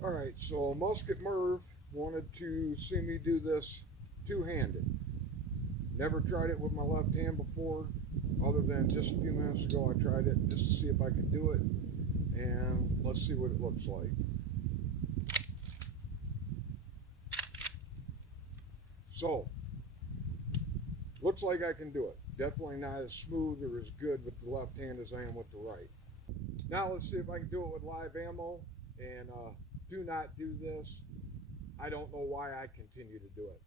All right, so Musket Merv wanted to see me do this two-handed. Never tried it with my left hand before, other than just a few minutes ago I tried it just to see if I could do it, and let's see what it looks like. So, looks like I can do it. Definitely not as smooth or as good with the left hand as I am with the right. Now let's see if I can do it with live ammo, and do not do this. I don't know why I continue to do it.